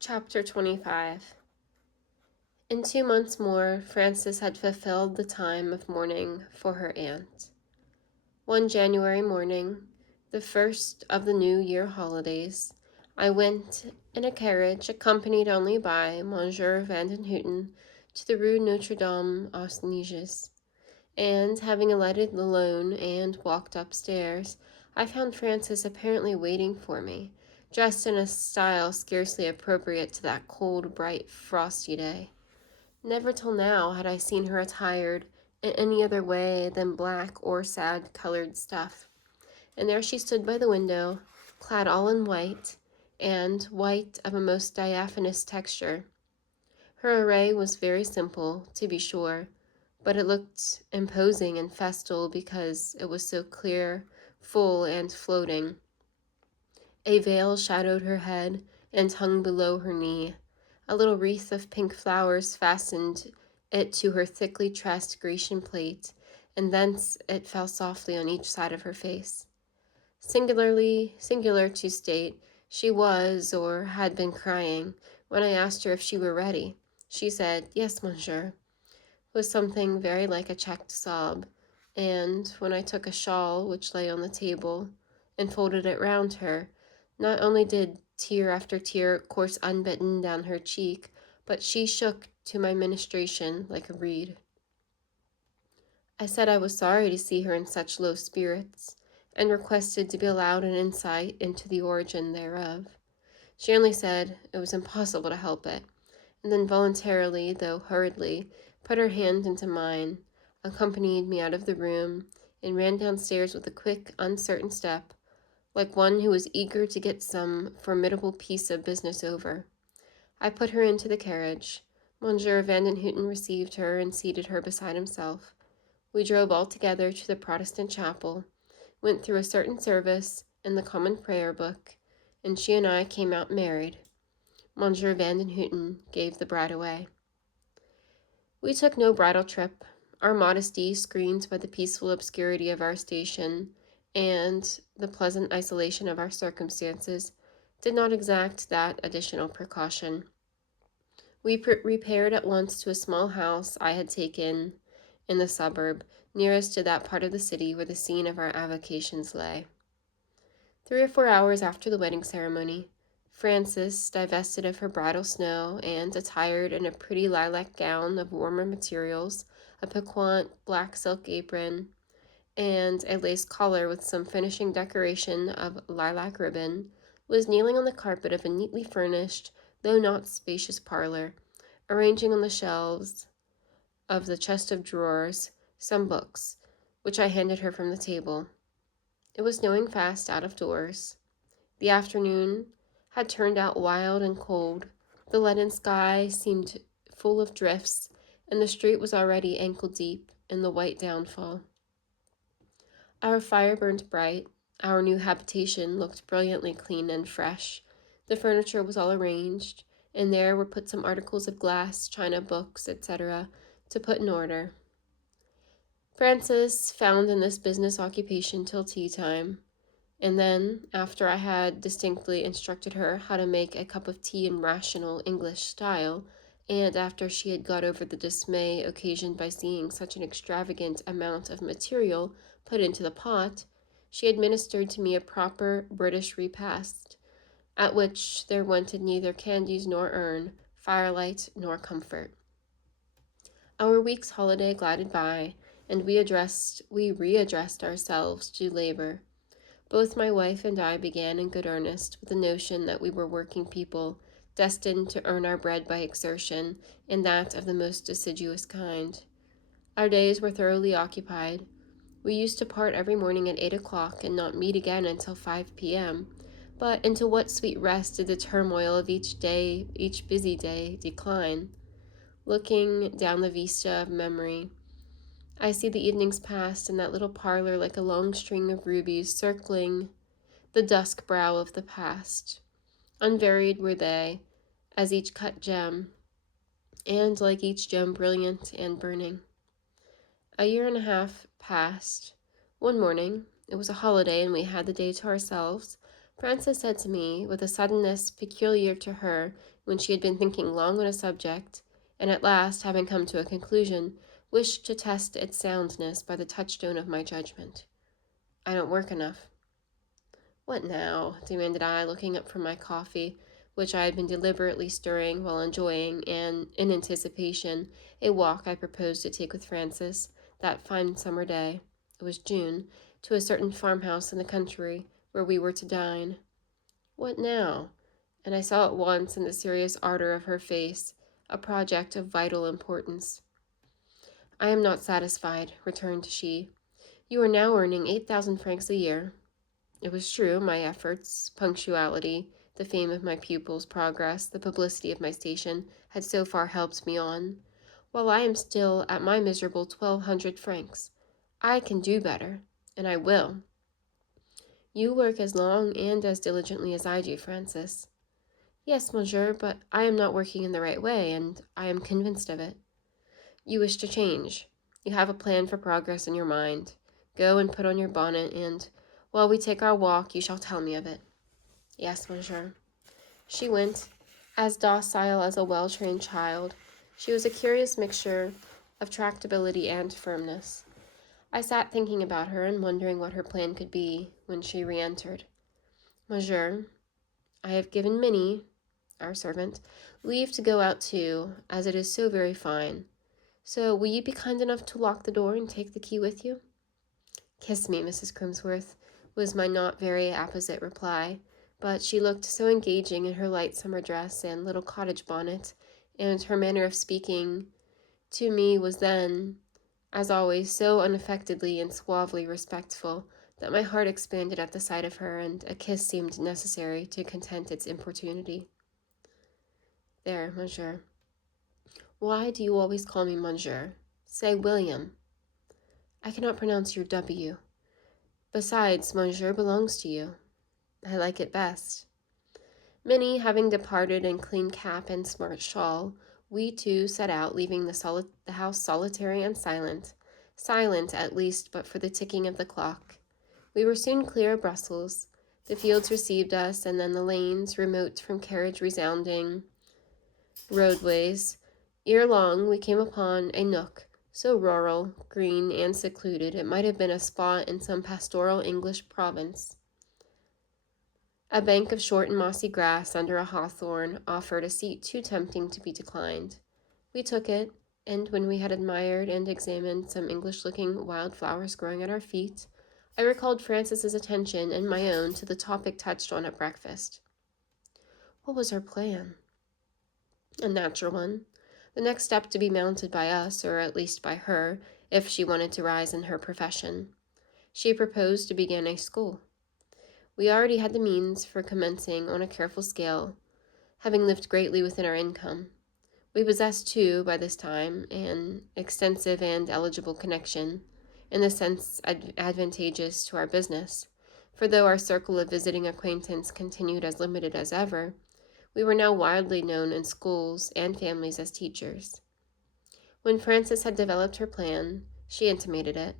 Chapter 25. In 2 months more, Frances had fulfilled the time of mourning for her aunt. One January morning, the first of the New Year holidays, I went in a carriage accompanied only by Monsieur Van den Houten to the Rue Notre Dame aux Neiges, and having alighted alone and walked upstairs, I found Frances apparently waiting for me, dressed in a style scarcely appropriate to that cold, bright, frosty day. Never till now had I seen her attired in any other way than black or sad-colored stuff. And there she stood by the window, clad all in white, and white of a most diaphanous texture. Her array was very simple, to be sure, but it looked imposing and festal because it was so clear, full, and floating. A veil shadowed her head and hung below her knee. A little wreath of pink flowers fastened it to her thickly tressed Grecian plait, and thence it fell softly on each side of her face. Singular to state, she was or had been crying. When I asked her if she were ready, she said, "Yes, monsieur," with something very like a checked sob, and when I took a shawl which lay on the table and folded it round her, not only did tear after tear course unbidden down her cheek, but she shook to my ministration like a reed. I said I was sorry to see her in such low spirits, and requested to be allowed an insight into the origin thereof. She only said it was impossible to help it, and then voluntarily, though hurriedly, put her hand into mine, accompanied me out of the room, and ran downstairs with a quick, uncertain step, like one who was eager to get some formidable piece of business over. I put her into the carriage. Monsieur Van den Houten received her and seated her beside himself. We drove all together to the Protestant chapel, went through a certain service in the common prayer book, and she and I came out married. Monsieur Van den Houten gave the bride away. We took no bridal trip. Our modesty, screened by the peaceful obscurity of our station and the pleasant isolation of our circumstances, did not exact that additional precaution. We repaired at once to a small house I had taken in the suburb, nearest to that part of the city where the scene of our avocations lay. 3 or 4 hours after the wedding ceremony, Frances, divested of her bridal snow and attired in a pretty lilac gown of warmer materials, a piquant black silk apron, and a lace collar with some finishing decoration of lilac ribbon, was kneeling on the carpet of a neatly furnished, though not spacious parlor, arranging on the shelves of the chest of drawers some books, which I handed her from the table. It was snowing fast out of doors. The afternoon had turned out wild and cold. The leaden sky seemed full of drifts, and the street was already ankle-deep in the white downfall. Our fire burned bright. Our new habitation looked brilliantly clean and fresh. The furniture was all arranged, and there were put some articles of glass, china, books, etc., to put in order. Frances found in this business occupation till tea time, and then, after I had distinctly instructed her how to make a cup of tea in rational English style, and after she had got over the dismay occasioned by seeing such an extravagant amount of material put into the pot, she administered to me a proper British repast, at which there wanted neither candies nor urn, firelight nor comfort. Our week's holiday glided by, and we readdressed ourselves to labor. Both my wife and I began in good earnest with the notion that we were working people, destined to earn our bread by exertion, and that of the most assiduous kind. Our days were thoroughly occupied. We used to part every morning at 8 o'clock and not meet again until 5 p.m. But into what sweet rest did the turmoil of each busy day, decline? Looking down the vista of memory, I see the evenings passed in that little parlor like a long string of rubies circling the dusk brow of the past. Unvaried were they, as each cut gem, and like each gem brilliant and burning. A year and a half passed. One morning, it was a holiday and we had the day to ourselves, Frances said to me, with a suddenness peculiar to her when she had been thinking long on a subject, and at last, having come to a conclusion, wished to test its soundness by the touchstone of my judgment. I don't work enough. What now? Demanded I, looking up from my coffee, which I had been deliberately stirring while enjoying, and in anticipation, a walk I proposed to take with Francis that fine summer day, it was June, to a certain farmhouse in the country where we were to dine. What now? And I saw at once in the serious ardor of her face a project of vital importance. I am not satisfied, returned she. You are now earning 8,000 francs a year. It was true, my efforts, punctuality, the fame of my pupils' progress, the publicity of my station had so far helped me on, while I am still at my miserable 1,200 francs. I can do better, and I will. You work as long and as diligently as I do, Francis. Yes, monsieur, but I am not working in the right way, and I am convinced of it. You wish to change. You have a plan for progress in your mind. Go and put on your bonnet, and while we take our walk, you shall tell me of it. Yes, monsieur. She went, as docile as a well-trained child. She was a curious mixture of tractability and firmness. I sat thinking about her and wondering what her plan could be when she re-entered. Monsieur, I have given Minnie, our servant, leave to go out too, as it is so very fine. So will you be kind enough to lock the door and take the key with you? Kiss me, Mrs. Crimsworth, was my not very apposite reply, but she looked so engaging in her light summer dress and little cottage bonnet, and her manner of speaking to me was then, as always, so unaffectedly and suavely respectful, that my heart expanded at the sight of her, and a kiss seemed necessary to content its importunity. There, monsieur. Why do you always call me monsieur? Say William. I cannot pronounce your W. Besides, monsieur belongs to you. I like it best. Minnie having departed in clean cap and smart shawl, we two set out, leaving the house solitary and silent at least but for the ticking of the clock. We were soon clear of Brussels. The fields received us, and then the lanes, remote from carriage resounding roadways. Ere long, we came upon a nook, so rural, green, and secluded, it might have been a spot in some pastoral English province. A bank of short and mossy grass under a hawthorn offered a seat too tempting to be declined. We took it, and when we had admired and examined some English-looking wild flowers growing at our feet, I recalled Francis's attention and my own to the topic touched on at breakfast. What was her plan? A natural one. The next step to be mounted by us, or at least by her, if she wanted to rise in her profession. She proposed to begin a school. We already had the means for commencing on a careful scale, having lived greatly within our income. We possessed, too, by this time, an extensive and eligible connection, in the sense advantageous to our business, for though our circle of visiting acquaintance continued as limited as ever, we were now widely known in schools and families as teachers. When Frances had developed her plan, she intimated it,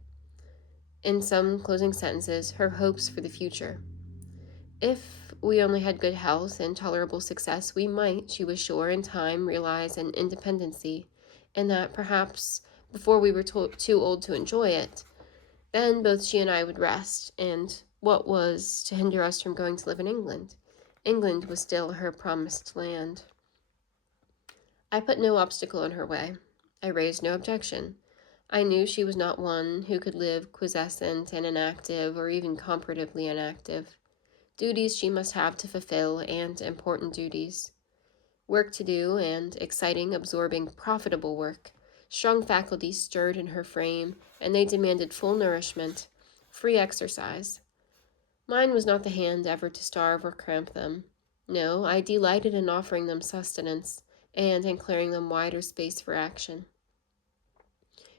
in some closing sentences, her hopes for the future. If we only had good health and tolerable success, we might, she was sure, in time realize an independency, and that perhaps before we were too old to enjoy it, then both she and I would rest, and what was to hinder us from going to live in England? England was still her promised land. I put no obstacle in her way. I raised no objection. I knew she was not one who could live quiescent and inactive, or even comparatively inactive. Duties she must have to fulfill, and important duties. Work to do, and exciting, absorbing, profitable work. Strong faculties stirred in her frame, and they demanded full nourishment, free exercise. Mine was not the hand ever to starve or cramp them. No, I delighted in offering them sustenance, and in clearing them wider space for action.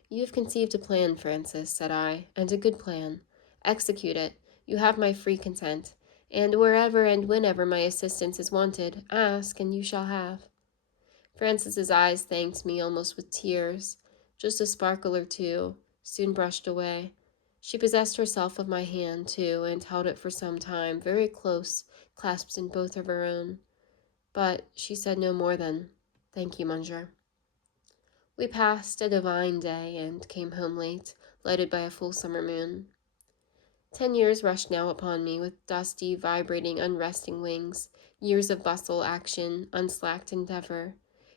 You have conceived a plan, Frances, said I, and a good plan. Execute it. You have my free consent, and wherever and whenever my assistance is wanted, ask, and you shall have. Frances's eyes thanked me almost with tears. Just a sparkle or two, soon brushed away. She possessed herself of my hand, too, and held it for some time, very close, clasped in both of her own. but she said no more than, "Thank you, Monsieur." We passed a divine day and came home late, lighted by a full summer moon. 10 years rushed now upon me with dusty, vibrating, unresting wings, years of bustle, action, unslacked endeavor,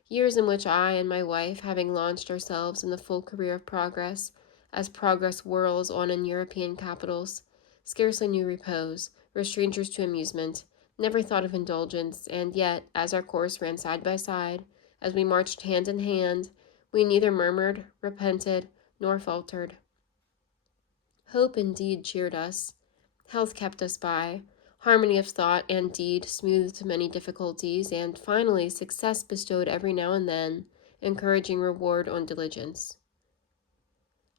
years in which I and my wife, having launched ourselves in the full career of progress, as progress whirls on in European capitals, scarcely knew repose, were strangers to amusement, never thought of indulgence, and yet, as our course ran side by side, as we marched hand in hand, we neither murmured, repented, nor faltered. Hope indeed cheered us. Health kept us by. Harmony of thought and deed smoothed many difficulties, and finally success bestowed every now and then encouraging reward on diligence.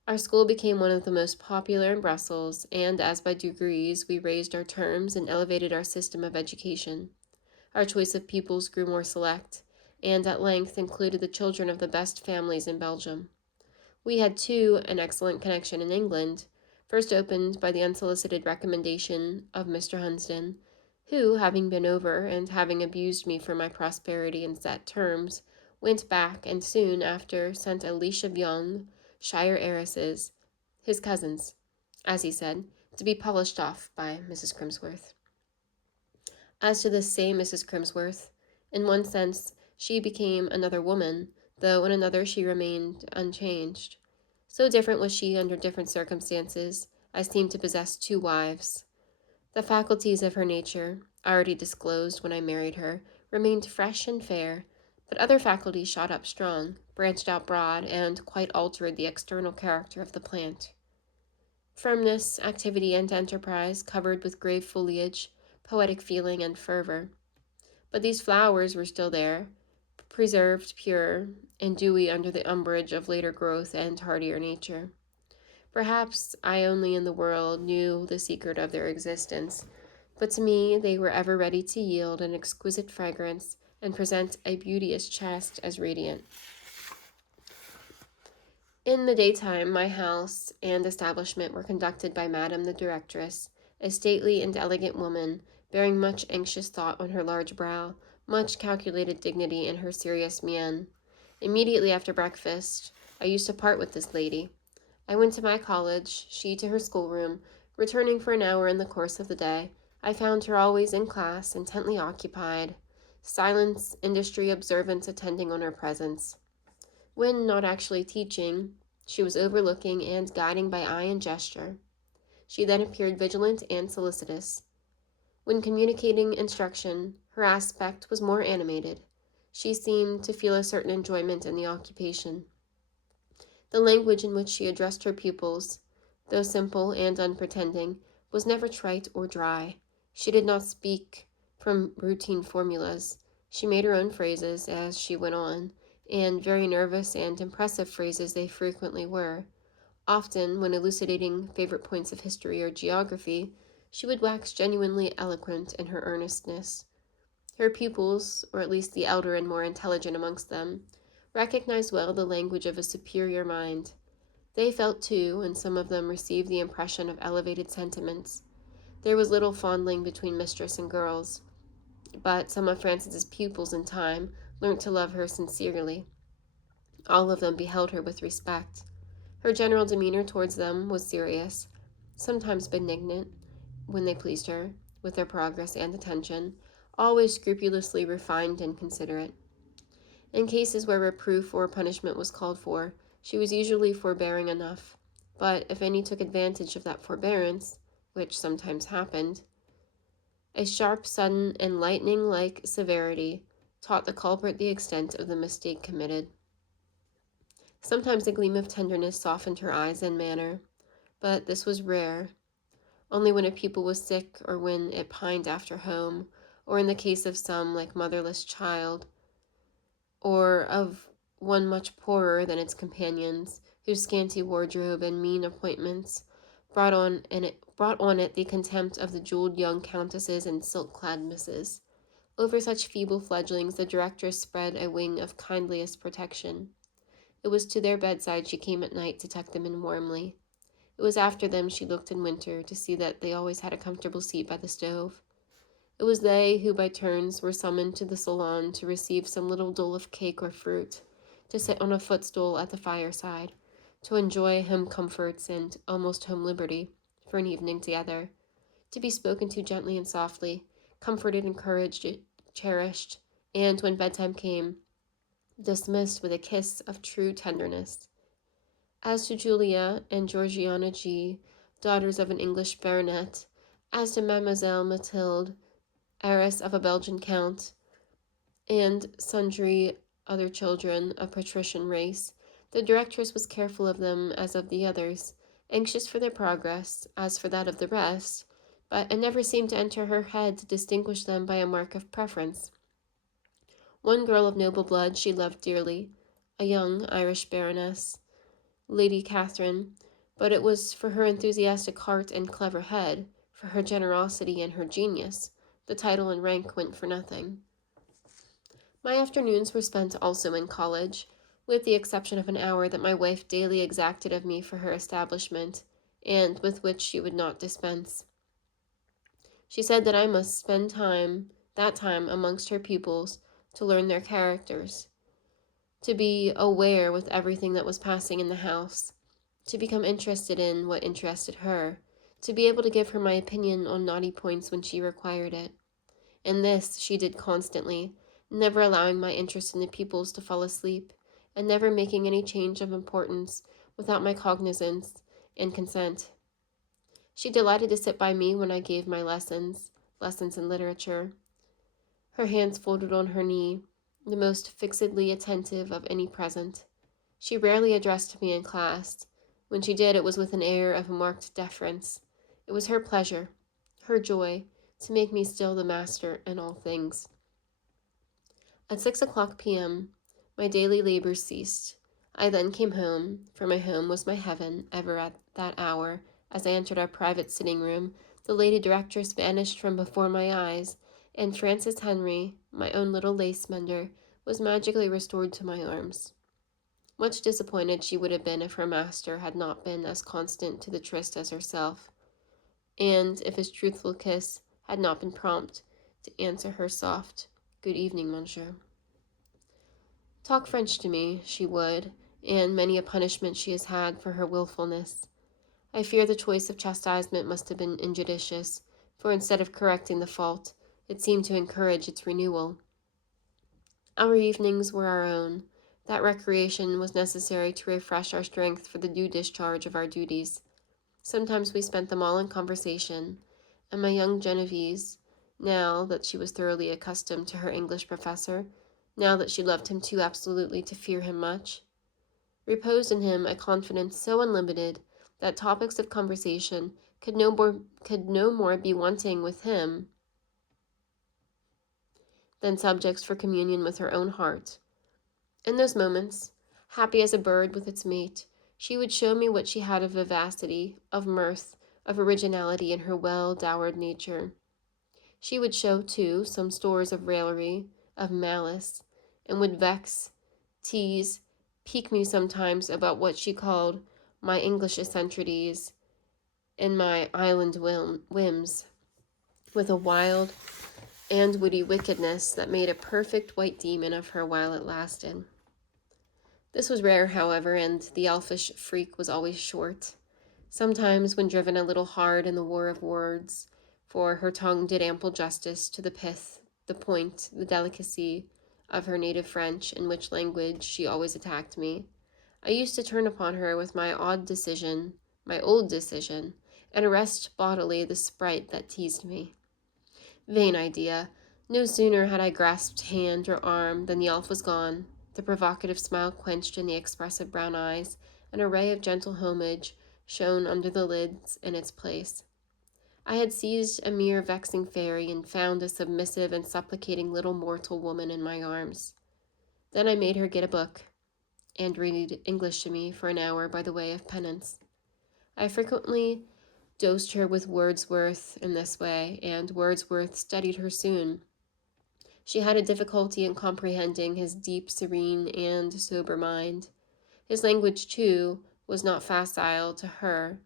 Our school became one of the most popular in Brussels, and as by degrees we raised our terms and elevated our system of education, our choice of pupils grew more select, and at length included the children of the best families in Belgium. We had, too, an excellent connection in England, first opened by the unsolicited recommendation of Mr. Hunsden, who, having been over and having abused me for my prosperity in set terms, went back and soon after sent a leash of young shire heiresses, his cousins, as he said, to be polished off by Mrs. Crimsworth. As to this same Mrs. Crimsworth, in one sense she became another woman, though in another she remained unchanged. So different was she under different circumstances, I seemed to possess two wives. The faculties of her nature, already disclosed when I married her, remained fresh and fair, but other faculties shot up strong, branched out broad, and quite altered the external character of the plant. Firmness, activity, and enterprise covered with grave foliage, poetic feeling, and fervor. But these flowers were still there, preserved, pure, and dewy under the umbrage of later growth and hardier nature. Perhaps I only in the world knew the secret of their existence, but to me they were ever ready to yield an exquisite fragrance and present a beauty as chaste as radiant. In the daytime, my house and establishment were conducted by Madame the Directress, a stately and elegant woman, bearing much anxious thought on her large brow, much calculated dignity in her serious mien. Immediately after breakfast, I used to part with this lady. I went to my college, she to her schoolroom. Returning for an hour in the course of the day, I found her always in class, intently occupied, silence, industry, observance attending on her presence. When not actually teaching, she was overlooking and guiding by eye and gesture. She then appeared vigilant and solicitous. When communicating instruction, her aspect was more animated. She seemed to feel a certain enjoyment in the occupation. The language in which she addressed her pupils, though simple and unpretending, was never trite or dry. She did not speak from routine formulas. She made her own phrases as she went on, and very nervous and impressive phrases they frequently were. Often, when elucidating favorite points of history or geography, she would wax genuinely eloquent in her earnestness. Her pupils, or at least the elder and more intelligent amongst them, recognized well the language of a superior mind. They felt, too, and some of them received the impression of elevated sentiments. There was little fondling between mistress and girls, but some of Frances's pupils in time learnt to love her sincerely. All of them beheld her with respect. Her general demeanor towards them was serious, sometimes benignant, when they pleased her, with their progress and attention, always scrupulously refined and considerate. In cases where reproof or punishment was called for, she was usually forbearing enough, but if any took advantage of that forbearance, which sometimes happened, a sharp, sudden, and lightning-like severity taught the culprit the extent of the mistake committed. Sometimes a gleam of tenderness softened her eyes and manner, but this was rare. Only when a pupil was sick, or when it pined after home, or in the case of some like motherless child, or of one much poorer than its companions, whose scanty wardrobe and mean appointments brought on it the contempt of the jeweled young countesses and silk-clad misses. Over such feeble fledglings the directress spread a wing of kindliest protection. It was to their bedside she came at night to tuck them in warmly. It was after them she looked in winter to see that they always had a comfortable seat by the stove. It was they who by turns were summoned to the salon to receive some little dole of cake or fruit, to sit on a footstool at the fireside, to enjoy home comforts and almost home liberty for an evening together, to be spoken to gently and softly, comforted, encouraged, cherished, and when bedtime came, dismissed with a kiss of true tenderness. As to Julia and Georgiana G., daughters of an English baronet, as to Mademoiselle Mathilde, heiress of a Belgian count, and sundry other children of patrician race, the directress was careful of them as of the others, anxious for their progress as for that of the rest, but it never seemed to enter her head to distinguish them by a mark of preference. One girl of noble blood she loved dearly, a young Irish baroness, Lady Catherine, but it was for her enthusiastic heart and clever head, for her generosity and her genius. The title and rank went for nothing. My afternoons were spent also in college, with the exception of an hour that my wife daily exacted of me for her establishment, and with which she would not dispense. She said that I must spend that time amongst her pupils, to learn their characters, to be aware with everything that was passing in the house, to become interested in what interested her, to be able to give her my opinion on naughty points when she required it. And this she did constantly, never allowing my interest in the pupils to fall asleep, and never making any change of importance without my cognizance and consent. She delighted to sit by me when I gave my lessons in literature, her hands folded on her knee, the most fixedly attentive of any present. She rarely addressed me in class. When she did, it was with an air of marked deference. It was her pleasure, her joy, to make me still the master in all things. At 6:00 p.m., my daily labors ceased. I then came home, for my home was my heaven, ever at that hour. As I entered our private sitting room, the lady directress vanished from before my eyes, and Frances Henry, my own little lace mender, was magically restored to my arms. Much disappointed she would have been if her master had not been as constant to the tryst as herself, and if his truthful kiss had not been prompt to answer her soft, "Good evening, monsieur." Talk French to me, she would, and many a punishment she has had for her wilfulness. I fear the choice of chastisement must have been injudicious, for instead of correcting the fault, it seemed to encourage its renewal. Our evenings were our own. That recreation was necessary to refresh our strength for the due discharge of our duties. Sometimes we spent them all in conversation, and my young Genovese, now that she was thoroughly accustomed to her English professor, now that she loved him too absolutely to fear him much, reposed in him a confidence so unlimited that topics of conversation could no more be wanting with him than subjects for communion with her own heart. In those moments, happy as a bird with its mate, she would show me what she had of vivacity, of mirth, of originality in her well-dowered nature. She would show, too, some stores of raillery, of malice, and would vex, tease, pique me sometimes about what she called my English eccentricities and my island whims, with a wild and witty wickedness that made a perfect white demon of her while it lasted. This was rare, however, and the elfish freak was always short. Sometimes, when driven a little hard in the war of words, for her tongue did ample justice to the pith, the point, the delicacy of her native French, in which language she always attacked me, I used to turn upon her with my old decision, and arrest bodily the sprite that teased me. Vain idea! No sooner had I grasped hand or arm than the elf was gone, the provocative smile quenched in the expressive brown eyes, an array of gentle homage shone under the lids in its place. I had seized a mere vexing fairy and found a submissive and supplicating little mortal woman in my arms. Then I made her get a book and read English to me for an hour by the way of penance. I frequently dosed her with Wordsworth in this way, and Wordsworth studied her soon. She had a difficulty in comprehending his deep, serene, and sober mind. His language, too, was not facile to her.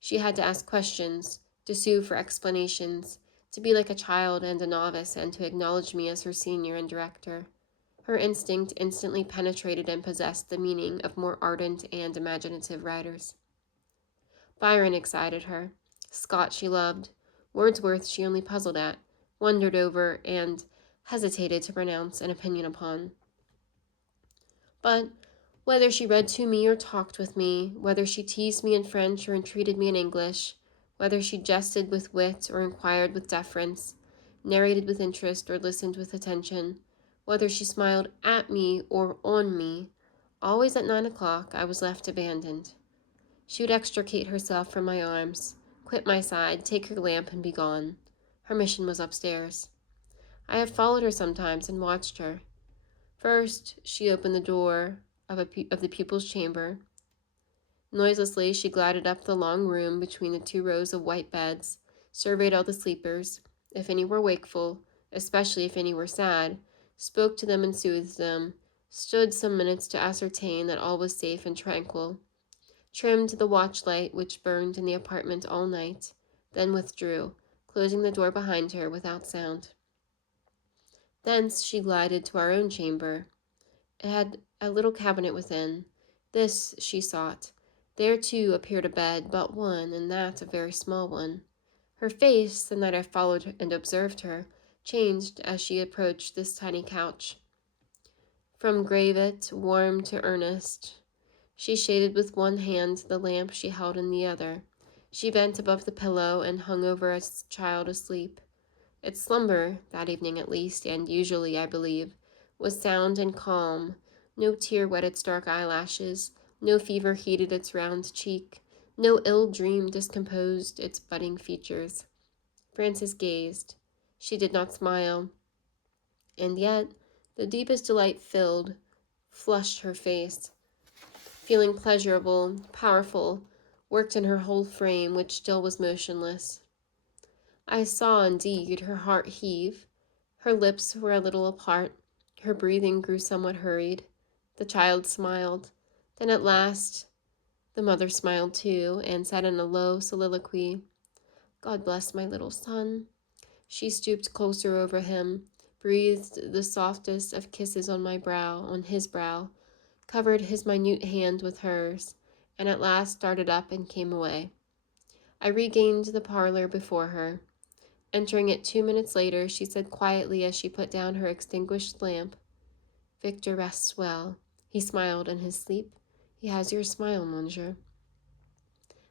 She had to ask questions, to sue for explanations, to be like a child and a novice and to acknowledge me as her senior and director. Her instinct instantly penetrated and possessed the meaning of more ardent and imaginative writers. Byron excited her. Scott she loved. Wordsworth she only puzzled at, wondered over, and hesitated to pronounce an opinion upon. But whether she read to me or talked with me, whether she teased me in French or entreated me in English, whether she jested with wit or inquired with deference, narrated with interest or listened with attention, whether she smiled at me or on me, always at 9 o'clock I was left abandoned. She would extricate herself from my arms, quit my side, take her lamp, and be gone. Her mission was upstairs. I have followed her sometimes and watched her. First, she opened the door of the pupil's chamber. Noiselessly, she glided up the long room between the 2 rows of white beds, surveyed all the sleepers, if any were wakeful, especially if any were sad, spoke to them and soothed them, stood some minutes to ascertain that all was safe and tranquil, trimmed the watch-light which burned in the apartment all night, then withdrew, closing the door behind her without sound. Thence she glided to our own chamber. It had a little cabinet within. This she sought. There, too, appeared a bed, but one, and that a very small one. Her face, the night I followed and observed her, changed as she approached this tiny couch. From grave warm to earnest, she shaded with one hand the lamp she held in the other. She bent above the pillow and hung over a child asleep. Its slumber, that evening at least, and usually, I believe, was sound and calm. No tear wet its dark eyelashes, no fever heated its round cheek, no ill dream discomposed its budding features. Frances gazed. She did not smile, and yet the deepest delight flushed her face. Feeling pleasurable, powerful, worked in her whole frame, which still was motionless. I saw, indeed, her heart heave. Her lips were a little apart. Her breathing grew somewhat hurried. The child smiled. Then at last the mother smiled too, and said in a low soliloquy, "God bless my little son." She stooped closer over him, breathed the softest of kisses on his brow, covered his minute hand with hers, and at last started up and came away. I regained the parlor before her. Entering it 2 minutes later, she said quietly as she put down her extinguished lamp, "Victor rests well. He smiled in his sleep. He has your smile, monsieur."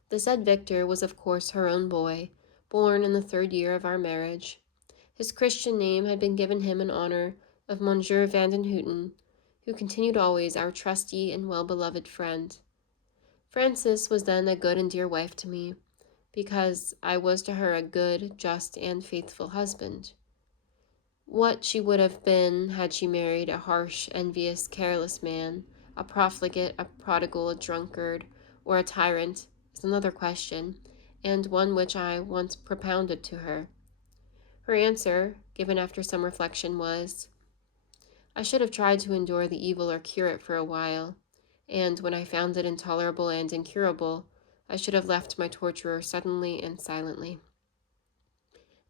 The said Victor was of course her own boy, born in the 3rd year of our marriage. His Christian name had been given him in honor of Monsieur Vandenhuten, who continued always our trusty and well-beloved friend. Frances was then a good and dear wife to me, because I was to her a good, just, and faithful husband. What she would have been had she married a harsh, envious, careless man, a profligate, a prodigal, a drunkard, or a tyrant, is another question, and one which I once propounded to her. Her answer, given after some reflection, was, "I should have tried to endure the evil or cure it for a while, and when I found it intolerable and incurable, I should have left my torturer suddenly and silently."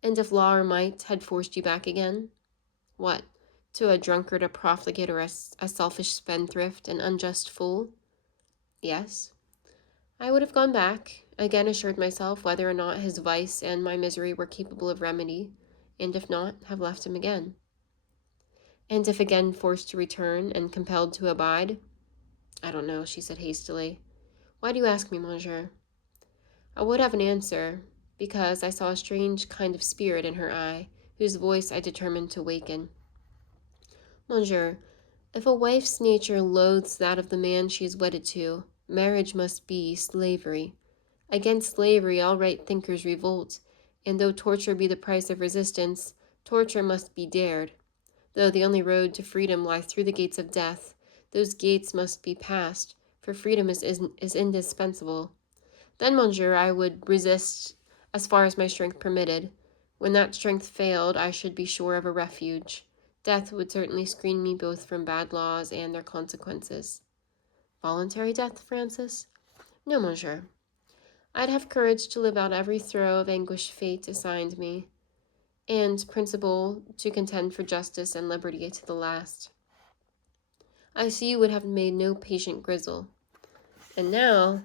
"And if law or might had forced you back again?" "What, to a drunkard, a profligate, or a selfish spendthrift, an unjust fool?" "Yes." "I would have gone back, again assured myself whether or not his vice and my misery were capable of remedy, and if not, have left him again." "And if again forced to return and compelled to abide?" "I don't know," she said hastily. "Why do you ask me, monsieur?" I would have an answer, because I saw a strange kind of spirit in her eye, whose voice I determined to waken. "Monsieur, if a wife's nature loathes that of the man she is wedded to, marriage must be slavery. Against slavery all right thinkers revolt, and though torture be the price of resistance, torture must be dared. Though the only road to freedom lie through the gates of death, those gates must be passed, for freedom is indispensable. Then, monsieur, I would resist as far as my strength permitted. When that strength failed, I should be sure of a refuge. Death would certainly screen me both from bad laws and their consequences." "Voluntary death, Frances?" "No, monsieur. I'd have courage to live out every throe of anguish fate assigned me. and principle to contend for justice and liberty to the last. I see you would have made no patient Grizzle. And now,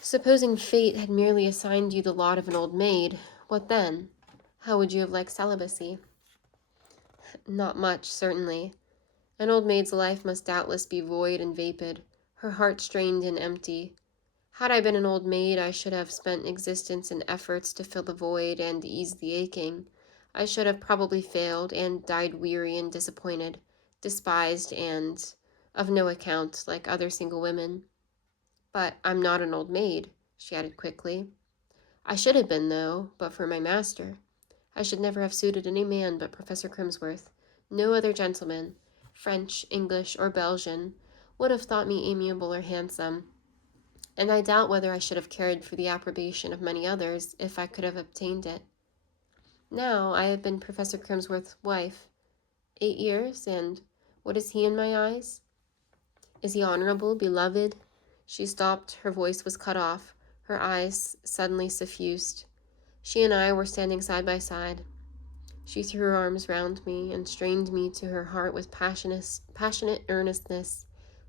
supposing fate had merely assigned you the lot of an old maid, what then? How would you have liked celibacy? Not much, certainly. An old maid's life must doubtless be void and vapid, her heart strained and empty. Had I been an old maid, I should have spent existence in efforts to fill the void and ease the aching. I should have probably failed and died weary and disappointed, despised and of no account like other single women. But I'm not an old maid, she added quickly. I should have been, though, but for my master. I should never have suited any man but Professor Crimsworth. No other gentleman, French, English, or Belgian, would have thought me amiable or handsome, and I doubt whether I should have cared for the approbation of many others if I could have obtained it. Now I have been Professor Crimsworth's wife 8 years, and what is he in my eyes? Is he honorable, beloved? She stopped, her voice was cut off, her eyes suddenly suffused. She and I were standing side by side. She threw her arms round me and strained me to her heart with passionate earnestness.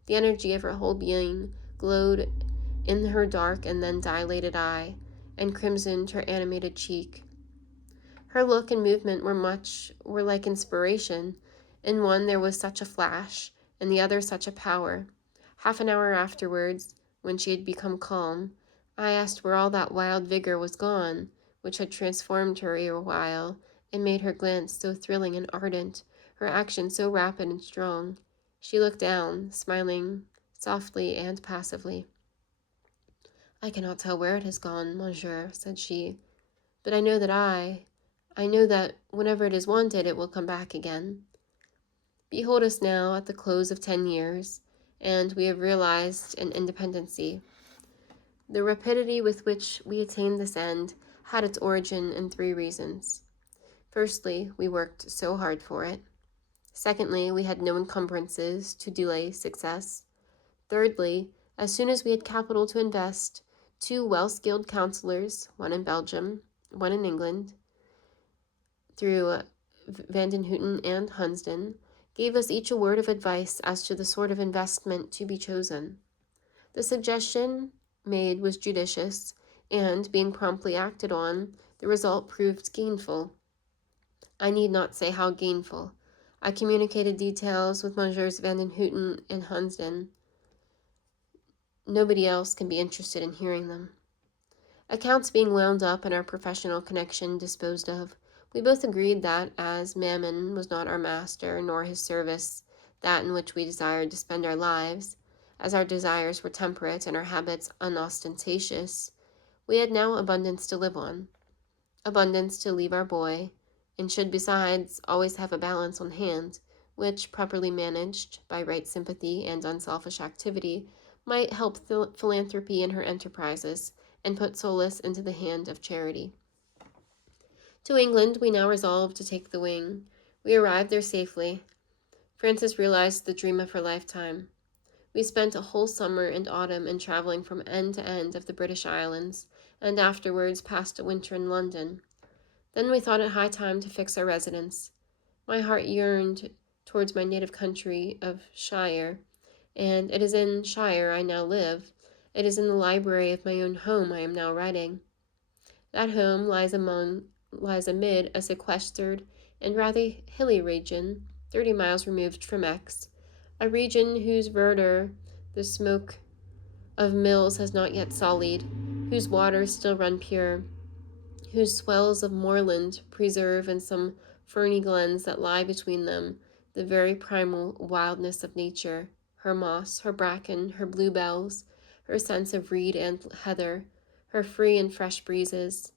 The energy of her whole being glowed in her dark and then dilated eye, and crimsoned her animated cheek. Her look and movement were like inspiration. In one there was such a flash, in the other such a power. Half an hour afterwards, when she had become calm, I asked where all that wild vigor was gone, which had transformed her erewhile, and made her glance so thrilling and ardent, her action so rapid and strong. She looked down, smiling softly and passively. I cannot tell where it has gone, monsieur, said she, but I know that whenever it is wanted, it will come back again. Behold us now at the close of 10 years, and we have realized an independency. The rapidity with which we attained this end had its origin in 3 reasons. Firstly, we worked so hard for it. Secondly, we had no encumbrances to delay success. Thirdly, as soon as we had capital to invest, 2 well-skilled counselors, one in Belgium, one in England, through Van den Houten and Hunsden, gave us each a word of advice as to the sort of investment to be chosen. The suggestion made was judicious, and, being promptly acted on, the result proved gainful. I need not say how gainful. I communicated details with Messrs. Van den Houten and Hunsden. Nobody else can be interested in hearing them. Accounts being wound up and our professional connection disposed of, we both agreed that, as Mammon was not our master, nor his service that in which we desired to spend our lives, as our desires were temperate and our habits unostentatious, we had now abundance to live on, abundance to leave our boy, and should besides always have a balance on hand, which, properly managed by right sympathy and unselfish activity, might help philanthropy in her enterprises, and put solace into the hand of charity. To England we now resolved to take the wing. We arrived there safely. Frances realized the dream of her lifetime. We spent a whole summer and autumn in traveling from end to end of the British Islands, and afterwards passed a winter in London. Then we thought it high time to fix our residence. My heart yearned towards my native country of Shire, and it is in Shire I now live. It is in the library of my own home I am now writing. That home lies amid a sequestered and rather hilly region, 30 miles removed from Aix, a region whose verdure the smoke of mills has not yet sullied, whose waters still run pure, whose swells of moorland preserve in some ferny glens that lie between them the very primal wildness of nature, her moss, her bracken, her bluebells, her scents of reed and heather, her free and fresh breezes.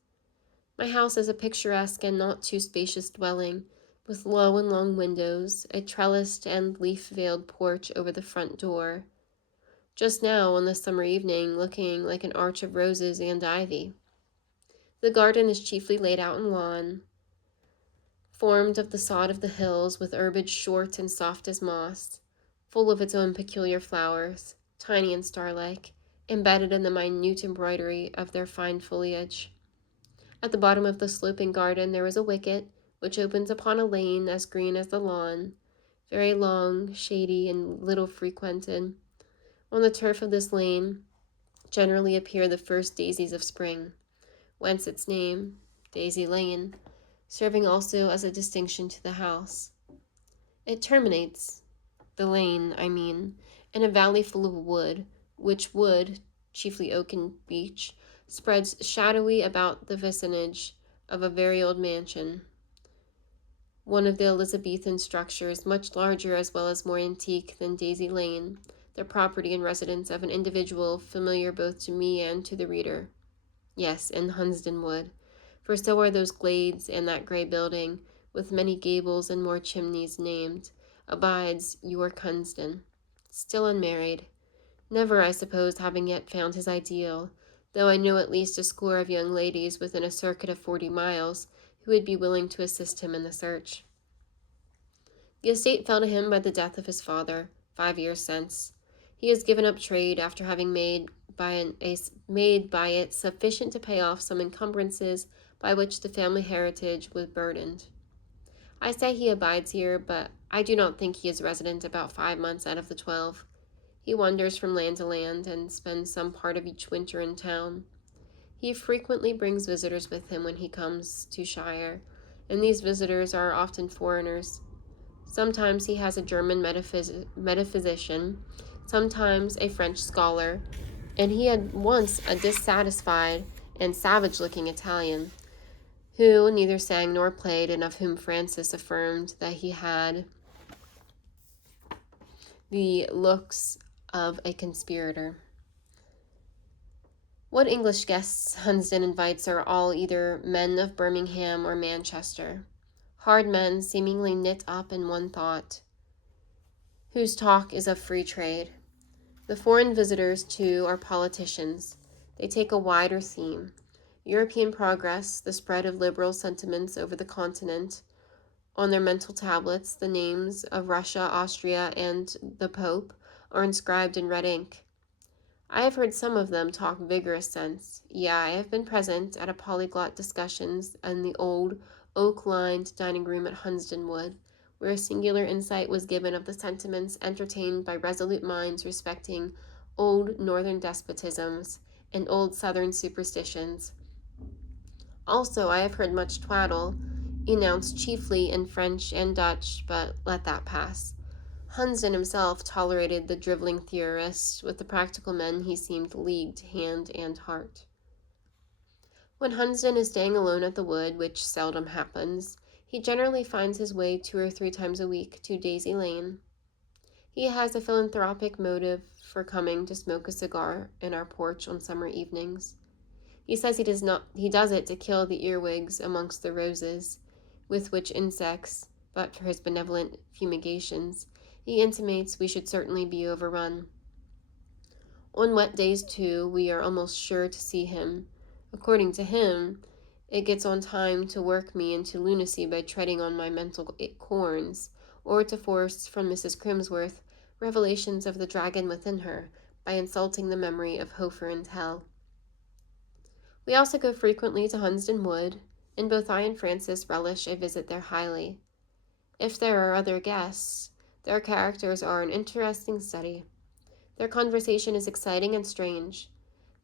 My house is a picturesque and not too spacious dwelling, with low and long windows, a trellised and leaf-veiled porch over the front door. Just now, on this summer evening, looking like an arch of roses and ivy. The garden is chiefly laid out in lawn, formed of the sod of the hills, with herbage short and soft as moss, full of its own peculiar flowers, tiny and star-like, embedded in the minute embroidery of their fine foliage. At the bottom of the sloping garden there is a wicket, which opens upon a lane as green as the lawn, very long, shady, and little frequented. On the turf of this lane generally appear the first daisies of spring, whence its name, Daisy Lane, serving also as a distinction to the house. It terminates, the lane, I mean, in a valley full of wood, which wood, chiefly oak and beech, spreads shadowy about the vicinage of a very old mansion, one of the Elizabethan structures, much larger as well as more antique than Daisy Lane, the property and residence of an individual familiar both to me and to the reader. Yes, in Hunsden Wood, for so are those glades and that grey building, with many gables and more chimneys named, abides York Hunsden, still unmarried, never, I suppose, having yet found his ideal, though I know at least a score of young ladies within a circuit of 40 miles who would be willing to assist him in the search. The estate fell to him by the death of his father, 5 years since. He has given up trade after having made by it sufficient to pay off some encumbrances by which the family heritage was burdened. I say he abides here, but I do not think he is resident about 5 months out of the 12. He wanders from land to land and spends some part of each winter in town. He frequently brings visitors with him when he comes to Shire, and these visitors are often foreigners. Sometimes he has a German metaphysician, sometimes a French scholar, and he had once a dissatisfied and savage-looking Italian, who neither sang nor played, and of whom Francis affirmed that he had the looks of a conspirator. What English guests Hunsden invites are all either men of Birmingham or Manchester, hard men seemingly knit up in one thought, whose talk is of free trade. The foreign visitors, too, are politicians. They take a wider theme: European progress, the spread of liberal sentiments over the continent. On their mental tablets, the names of Russia, Austria, and the Pope are inscribed in red ink. I have heard some of them talk vigorous sense. I have been present at a polyglot discussions in the old, oak-lined dining room at Hunsden Wood, where a singular insight was given of the sentiments entertained by resolute minds respecting old northern despotisms and old southern superstitions. Also, I have heard much twaddle, enounced chiefly in French and Dutch, but let that pass. Hunsden himself tolerated the driveling theorists; with the practical men he seemed leagued hand and heart. When Hunsden is staying alone at the wood, which seldom happens, he generally finds his way 2 or 3 times a week to Daisy Lane. He has a philanthropic motive for coming to smoke a cigar in our porch on summer evenings. He says he does it to kill the earwigs amongst the roses, with which insects, but for his benevolent fumigations, he intimates we should certainly be overrun. On wet days, too, we are almost sure to see him. According to him, it gets on time to work me into lunacy by treading on my mental corns, or to force from Mrs. Crimsworth revelations of the dragon within her by insulting the memory of Hofer and Hell. We also go frequently to Hunsden Wood, and both I and Francis relish a visit there highly. If there are other guests, their characters are an interesting study. Their conversation is exciting and strange.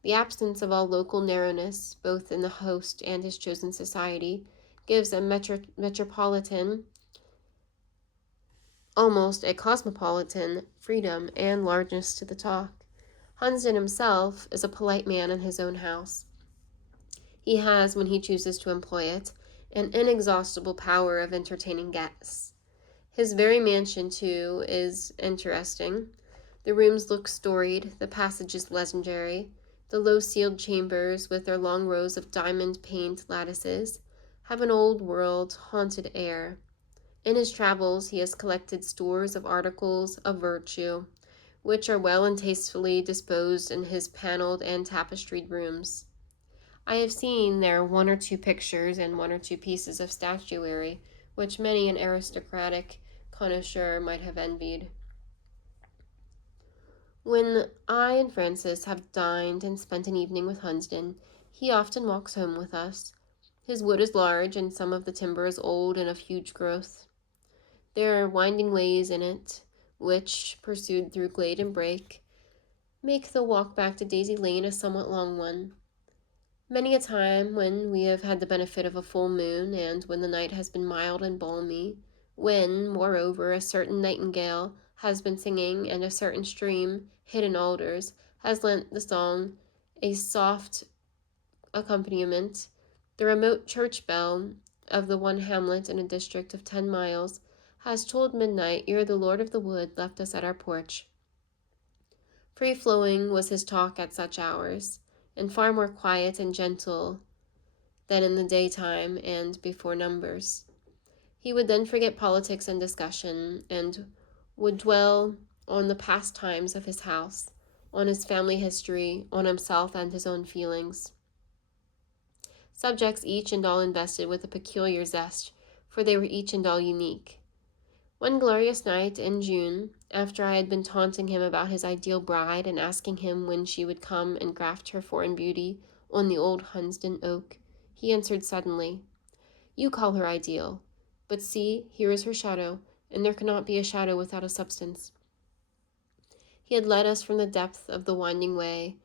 The absence of all local narrowness, both in the host and his chosen society, gives a metropolitan, almost a cosmopolitan, freedom and largeness to the talk. Hunsden himself is a polite man in his own house. He has, when he chooses to employ it, an inexhaustible power of entertaining guests. His very mansion, too, is interesting. The rooms look storied, the passages legendary. The low-ceiled chambers, with their long rows of diamond-paned lattices, have an old-world, haunted air. In his travels he has collected stores of articles of virtue, which are well and tastefully disposed in his panelled and tapestried rooms. I have seen there 1 or 2 pictures and 1 or 2 pieces of statuary, which many an aristocratic connoisseur might have envied. When I and Francis have dined and spent an evening with Hunsden, he often walks home with us. His wood is large, and some of the timber is old and of huge growth. There are winding ways in it, which, pursued through glade and brake, make the walk back to Daisy Lane a somewhat long one. Many a time when we have had the benefit of a full moon, and when the night has been mild and balmy, when, moreover, a certain nightingale has been singing, and a certain stream, hid in alders, has lent the song a soft accompaniment, the remote church bell of the one hamlet in a district of 10 miles has tolled midnight ere the lord of the wood left us at our porch. Free-flowing was his talk at such hours, and far more quiet and gentle than in the daytime and before numbers. He would then forget politics and discussion, and would dwell on the pastimes of his house, on his family history, on himself and his own feelings. Subjects each and all invested with a peculiar zest, for they were each and all unique. One glorious night in June, after I had been taunting him about his ideal bride and asking him when she would come and graft her foreign beauty on the old Hunsdon oak, he answered suddenly, "You call her ideal, but see, here is her shadow, and there cannot be a shadow without a substance." He had led us from the depth of the winding way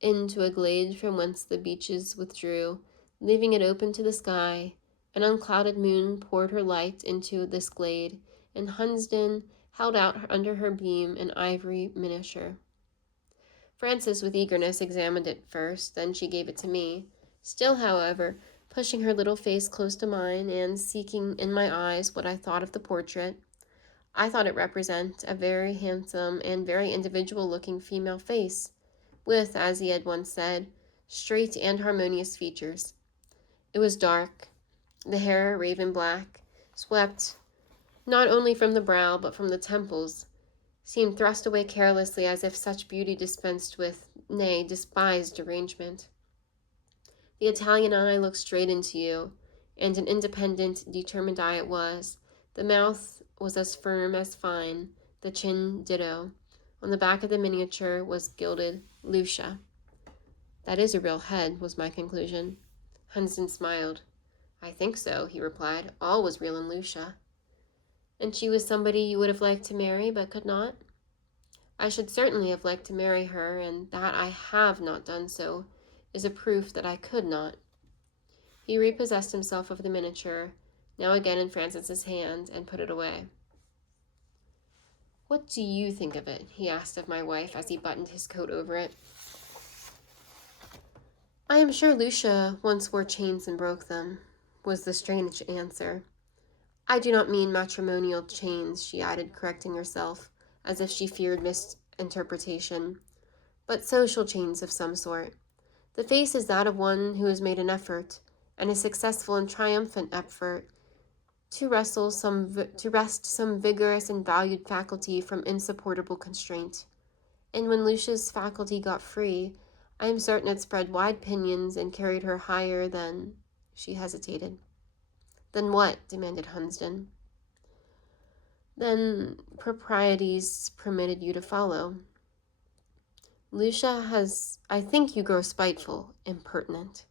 into a glade from whence the beeches withdrew, leaving it open to the sky. An unclouded moon poured her light into this glade, and Hunsdon held out under her beam an ivory miniature. Frances, with eagerness, examined it first, then she gave it to me, still, however, pushing her little face close to mine and seeking in my eyes what I thought of the portrait. I thought it represented a very handsome and very individual-looking female face, with, as he had once said, straight and harmonious features. It was dark, the hair raven black, swept not only from the brow but from the temples, seemed thrust away carelessly as if such beauty dispensed with, nay, despised arrangement. The Italian eye looked straight into you, and an independent, determined eye it was. The mouth was as firm as fine, the chin ditto. On the back of the miniature was gilded Lucia. "That is a real head," was my conclusion. Hunsdon smiled. "I think so," he replied. "All was real in Lucia." "And she was somebody you would have liked to marry, but could not?" "I should certainly have liked to marry her, and that I have not done so is a proof that I could not." He repossessed himself of the miniature, now again in Frances's hand, and put it away. "What do you think of it?" he asked of my wife as he buttoned his coat over it. "I am sure Lucia once wore chains and broke them," was the strange answer. "I do not mean matrimonial chains," she added, correcting herself, as if she feared misinterpretation, "but social chains of some sort. The face is that of one who has made an effort, and a successful and triumphant effort, to wrest some vigorous and valued faculty from insupportable constraint. And when Lucia's faculty got free, I am certain it spread wide pinions and carried her higher than—" She hesitated. "Than what?" demanded Hunsdon. "Than proprieties permitted you to follow. Lucia has— I think you grow spiteful, impertinent."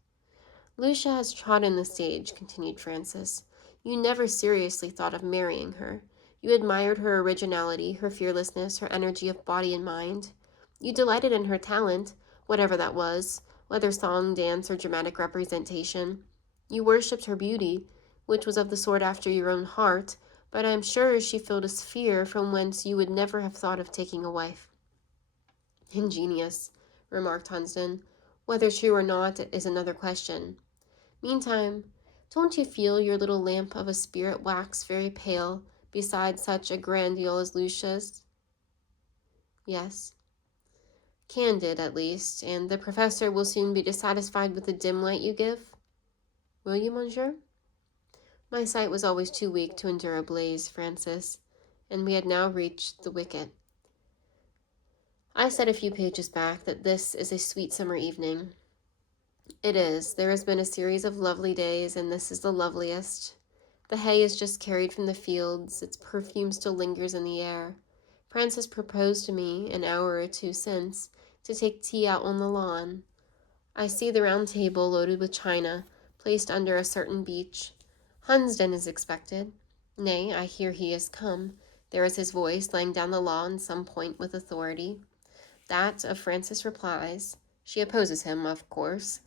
"Lucia has trodden the stage," continued Frances. "You never seriously thought of marrying her. You admired her originality, her fearlessness, her energy of body and mind. You delighted in her talent, whatever that was, whether song, dance, or dramatic representation. You worshipped her beauty, which was of the sort after your own heart, but I am sure she filled a sphere from whence you would never have thought of taking a wife." "Ingenious," remarked Hunsdon. "Whether true or not is another question. Meantime, don't you feel your little lamp of a spirit wax very pale beside such a grandeur as Lucia's?" "Yes." "Candid, at least, and the professor will soon be dissatisfied with the dim light you give? Will you, monsieur?" My sight was always too weak to endure a blaze, Frances, and we had now reached the wicket. I said a few pages back that this is a sweet summer evening. It is. There has been a series of lovely days, and this is the loveliest. The hay is just carried from the fields. Its perfume still lingers in the air. Frances proposed to me, an hour or two since, to take tea out on the lawn. I see the round table loaded with china, placed under a certain beech. Hunsden is expected. Nay, I hear he is come. There is his voice, laying down the law in some point with authority. That of Frances replies. She opposes him, of course.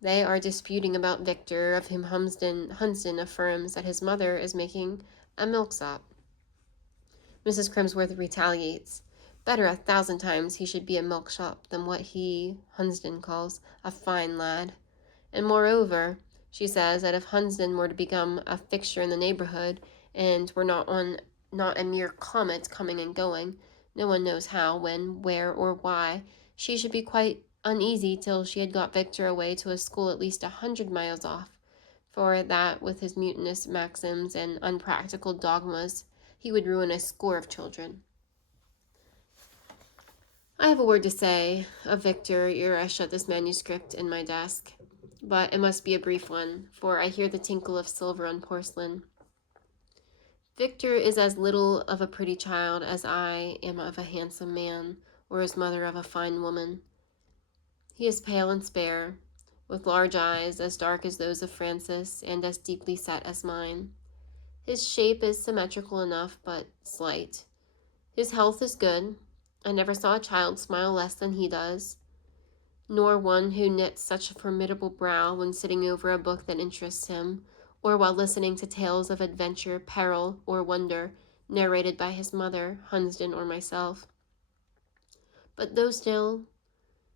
They are disputing about Victor, of whom Hunsden affirms that his mother is making a milksop. Mrs. Crimsworth retaliates. Better 1,000 times he should be a milksop than what he, Hunsden, calls a fine lad. And moreover, she says that if Hunsden were to become a fixture in the neighborhood, and were not a mere comet coming and going, no one knows how, when, where, or why, she should be quite uneasy till she had got Victor away to a school at least 100 miles off, for that with his mutinous maxims and unpractical dogmas, he would ruin a score of children. I have a word to say of Victor ere I shut this manuscript in my desk, but it must be a brief one, for I hear the tinkle of silver on porcelain. Victor is as little of a pretty child as I am of a handsome man, or his mother of a fine woman. He is pale and spare, with large eyes as dark as those of Frances, and as deeply set as mine. His shape is symmetrical enough, but slight. His health is good. I never saw a child smile less than he does, nor one who knits such a formidable brow when sitting over a book that interests him, or while listening to tales of adventure, peril, or wonder, narrated by his mother, Hunsden, or myself. But though still,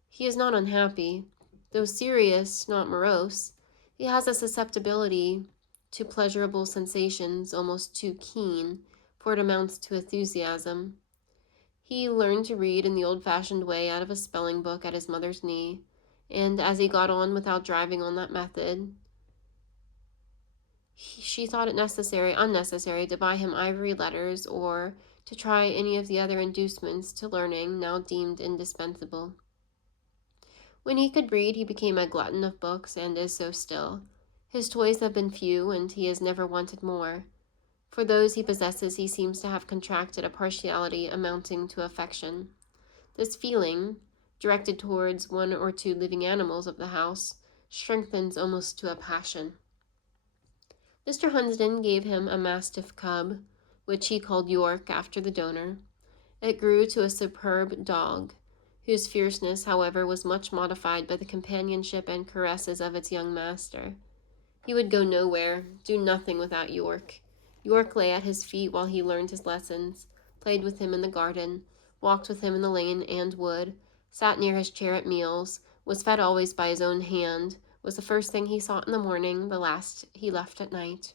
he is not unhappy. Though serious, not morose, he has a susceptibility to pleasurable sensations almost too keen, for it amounts to enthusiasm. He learned to read in the old-fashioned way out of a spelling book at his mother's knee, and as he got on without driving on that method, she thought it unnecessary to buy him ivory letters or to try any of the other inducements to learning now deemed indispensable. When he could read, he became a glutton of books, and is so still. His toys have been few, and he has never wanted more. For those he possesses, he seems to have contracted a partiality amounting to affection. This feeling, directed towards one or two living animals of the house, strengthens almost to a passion. Mr. Hunsden gave him a mastiff cub, which he called York after the donor. It grew to a superb dog, whose fierceness, however, was much modified by the companionship and caresses of its young master. He would go nowhere, do nothing without York. York lay at his feet while he learned his lessons, played with him in the garden, walked with him in the lane and wood, sat near his chair at meals, was fed always by his own hand, was the first thing he sought in the morning, the last he left at night.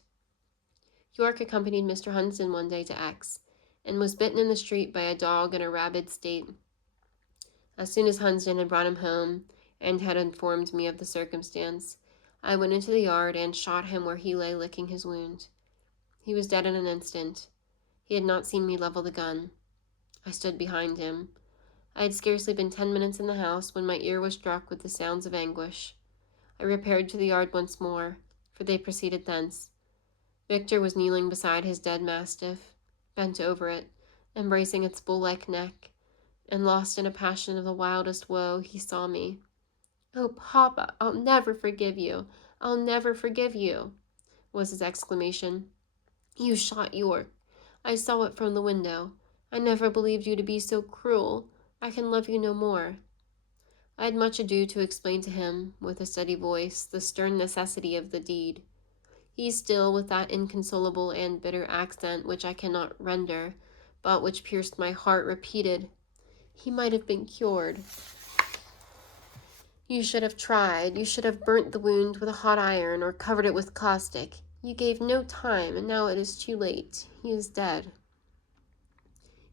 York accompanied Mr. Hunsden one day to X, and was bitten in the street by a dog in a rabid state. As soon as Hunsden had brought him home, and had informed me of the circumstance, I went into the yard and shot him where he lay licking his wound. He was dead in an instant. He had not seen me level the gun. I stood behind him. I had scarcely been 10 minutes in the house when my ear was struck with the sounds of anguish. I repaired to the yard once more, for they proceeded thence. Victor was kneeling beside his dead mastiff, bent over it, embracing its bull-like neck, and lost in a passion of the wildest woe, he saw me. "Oh, Papa, I'll never forgive you. I'll never forgive you," was his exclamation. "You shot York. I saw it from the window. I never believed you to be so cruel. I can love you no more." I had much ado to explain to him, with a steady voice, the stern necessity of the deed. He still, with that inconsolable and bitter accent which I cannot render, but which pierced my heart, repeated, "He might have been cured. You should have tried. You should have burnt the wound with a hot iron, or covered it with caustic. You gave no time, and now it is too late. He is dead."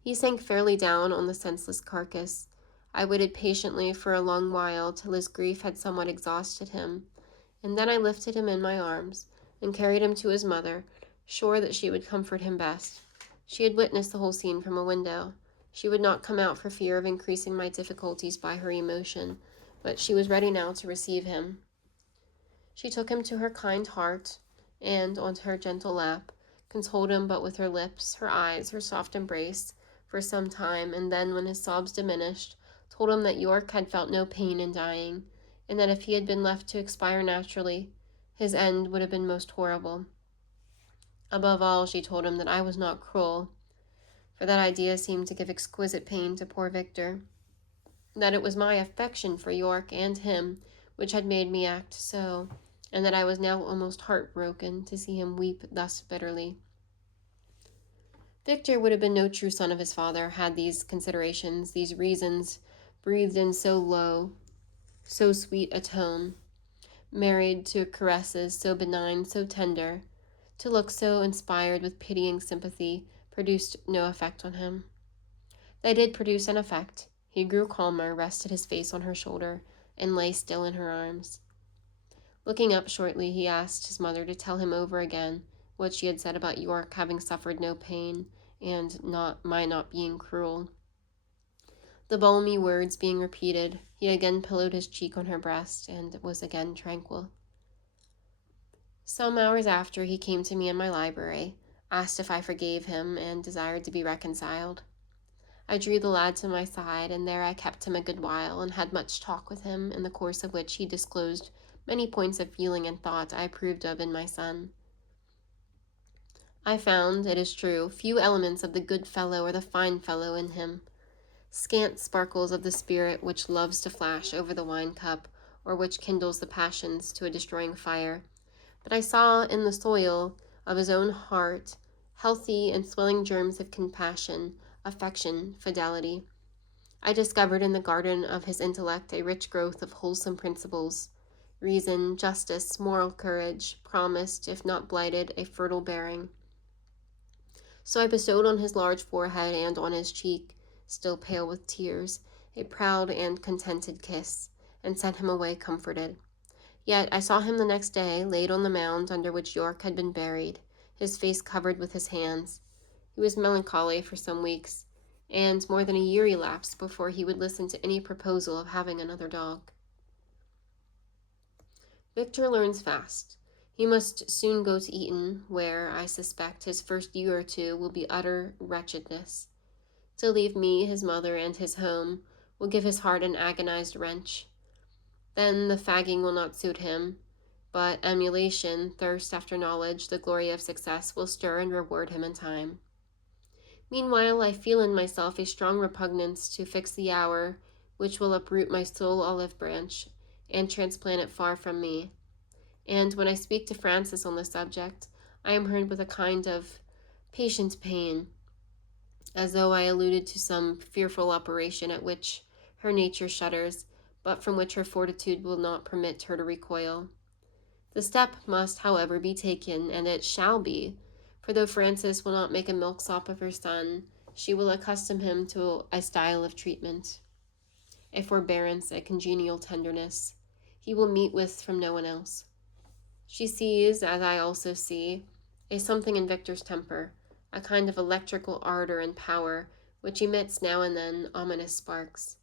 He sank fairly down on the senseless carcass. I waited patiently for a long while, till his grief had somewhat exhausted him, and then I lifted him in my arms, and carried him to his mother, sure that she would comfort him best. She had witnessed the whole scene from a window. She would not come out for fear of increasing my difficulties by her emotion, but she was ready now to receive him. She took him to her kind heart, and, on her gentle lap, consoled him but with her lips, her eyes, her soft embrace, for some time, and then, when his sobs diminished, told him that York had felt no pain in dying, and that if he had been left to expire naturally, his end would have been most horrible. Above all, she told him that I was not cruel, for that idea seemed to give exquisite pain to poor Victor, that it was my affection for York and him which had made me act so, and that I was now almost heartbroken to see him weep thus bitterly. Victor would have been no true son of his father had these considerations, these reasons, breathed in so low, so sweet a tone, married to caresses so benign, so tender, to look so inspired with pitying sympathy, produced no effect on him. They did produce an effect. He grew calmer, rested his face on her shoulder, and lay still in her arms. Looking up shortly, he asked his mother to tell him over again what she had said about York having suffered no pain, and my not being cruel. The balmy words being repeated, he again pillowed his cheek on her breast, and was again tranquil. Some hours after, he came to me in my library, asked if I forgave him, and desired to be reconciled. I drew the lad to my side, and there I kept him a good while, and had much talk with him, in the course of which he disclosed many points of feeling and thought I approved of in my son. I found, it is true, few elements of the good fellow or the fine fellow in him, scant sparkles of the spirit which loves to flash over the wine cup, or which kindles the passions to a destroying fire. But I saw in the soil of his own heart healthy and swelling germs of compassion, affection, fidelity. I discovered in the garden of his intellect a rich growth of wholesome principles. Reason, justice, moral courage, promised, if not blighted, a fertile bearing. So I bestowed on his large forehead and on his cheek, still pale with tears, a proud and contented kiss, and sent him away comforted. Yet I saw him the next day, laid on the mound under which York had been buried, his face covered with his hands. He was melancholy for some weeks, and more than a year elapsed before he would listen to any proposal of having another dog. Victor learns fast. He must soon go to Eton, where, I suspect, his first year or two will be utter wretchedness. To leave me, his mother, and his home will give his heart an agonized wrench. Then the fagging will not suit him, but emulation, thirst after knowledge, the glory of success will stir and reward him in time. Meanwhile, I feel in myself a strong repugnance to fix the hour which will uproot my sole olive branch and transplant it far from me. And when I speak to Frances on the subject, I am heard with a kind of patient pain, as though I alluded to some fearful operation at which her nature shudders, but from which her fortitude will not permit her to recoil. The step must, however, be taken, and it shall be, for though Frances will not make a milksop of her son, she will accustom him to a style of treatment, a forbearance, a congenial tenderness, he will meet with from no one else. She sees, as I also see, a something in Victor's temper, a kind of electrical ardor and power, which emits now and then ominous sparks.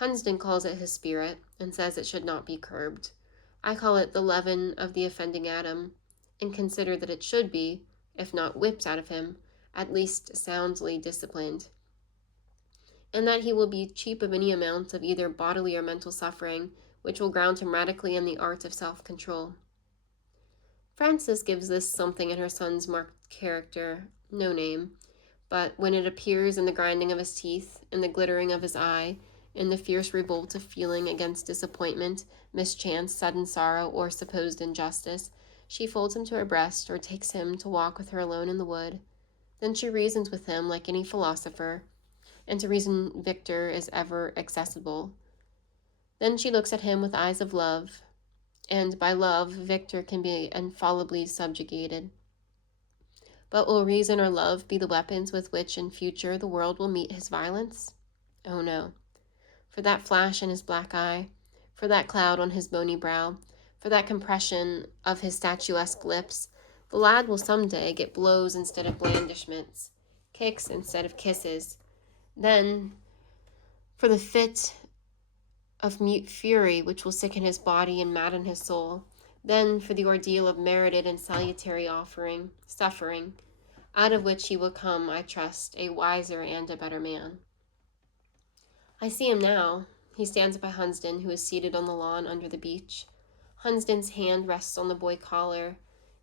Hunsden calls it his spirit, and says it should not be curbed. I call it the leaven of the offending Adam, and consider that it should be, if not whipped out of him, at least soundly disciplined, and that he will be cheap of any amount of either bodily or mental suffering, which will ground him radically in the art of self-control. Frances gives this something in her son's marked character no name, but when it appears in the grinding of his teeth, in the glittering of his eye, in the fierce revolt of feeling against disappointment, mischance, sudden sorrow, or supposed injustice, she folds him to her breast or takes him to walk with her alone in the wood. Then she reasons with him like any philosopher, and to reason Victor is ever accessible. Then she looks at him with eyes of love, and by love Victor can be infallibly subjugated. But will reason or love be the weapons with which in future the world will meet his violence? Oh no. For that flash in his black eye, for that cloud on his bony brow, for that compression of his statuesque lips, the lad will some day get blows instead of blandishments, kicks instead of kisses. Then, for the fit of mute fury which will sicken his body and madden his soul, then for the ordeal of merited and salutary suffering, out of which he will come, I trust, a wiser and a better man. I see him now. He stands by Hunsden, who is seated on the lawn under the beech. Hunsden's hand rests on the boy collar,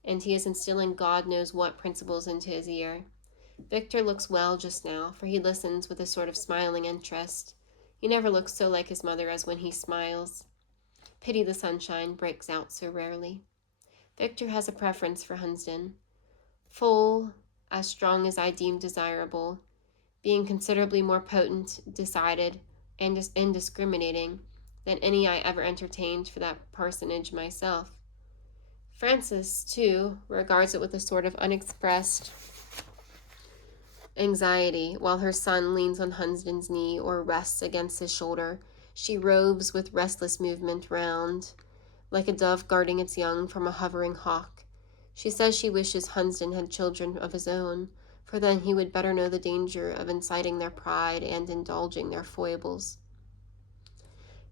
and he is instilling God knows what principles into his ear. Victor looks well just now, for he listens with a sort of smiling interest. He never looks so like his mother as when he smiles. Pity the sunshine breaks out so rarely. Victor has a preference for Hunsden. Full, as strong as I deem desirable, being considerably more potent, decided, and indiscriminating than any I ever entertained for that personage myself. Frances, too, regards it with a sort of unexpressed anxiety, while her son leans on Hunsden's knee or rests against his shoulder. She roves with restless movement round, like a dove guarding its young from a hovering hawk. She says she wishes Hunsden had children of his own, for then he would better know the danger of inciting their pride and indulging their foibles.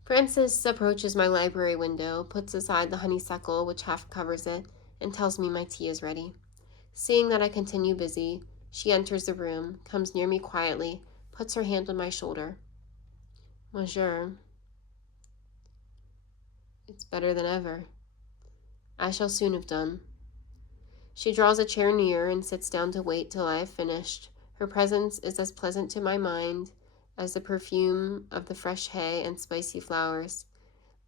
Frances approaches my library window, puts aside the honeysuckle which half covers it, and tells me my tea is ready. Seeing that I continue busy, she enters the room, comes near me quietly, puts her hand on my shoulder. Monsieur, it's better than ever. I shall soon have done. She draws a chair near and sits down to wait till I have finished. Her presence is as pleasant to my mind as the perfume of the fresh hay and spicy flowers,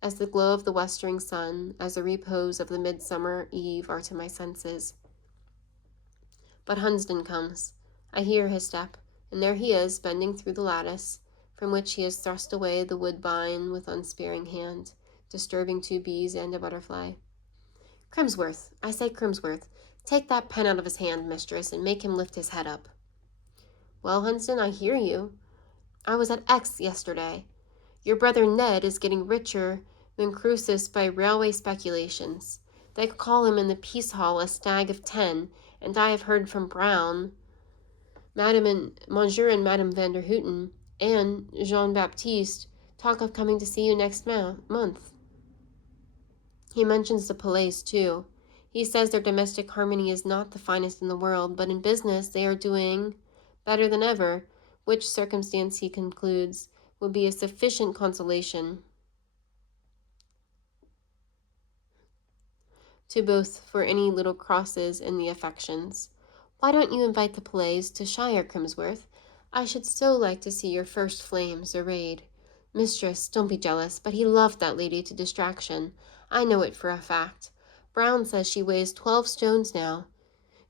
as the glow of the westering sun, as the repose of the midsummer eve are to my senses. But Hunsden comes. I hear his step, and there he is, bending through the lattice, from which he has thrust away the woodbine with unsparing hand, disturbing 2 bees and a butterfly. Crimsworth, I say Crimsworth, take that pen out of his hand, mistress, and make him lift his head up. Well, Hunsden, I hear you. I was at X yesterday. Your brother Ned is getting richer than Croesus by railway speculations. They call him in the Peace Hall a stag of 10, and I have heard from Brown, Monsieur and Madame van der Houten, and Jean-Baptiste talk of coming to see you next month. He mentions the Palais, too. He says their domestic harmony is not the finest in the world, but in business they are doing better than ever, which circumstance, he concludes, would be a sufficient consolation to both for any little crosses in the affections. Why don't you invite the Palais to Shire, Crimsworth? I should so like to see your first flames arrayed. Mistress, don't be jealous, but he loved that lady to distraction. I know it for a fact. Brown says she weighs 12 stones now.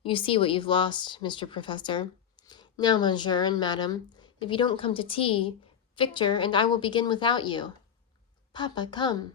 You see what you've lost, Mr. Professor. Now, monsieur and madam, if you don't come to tea, Victor and I will begin without you. Papa, come.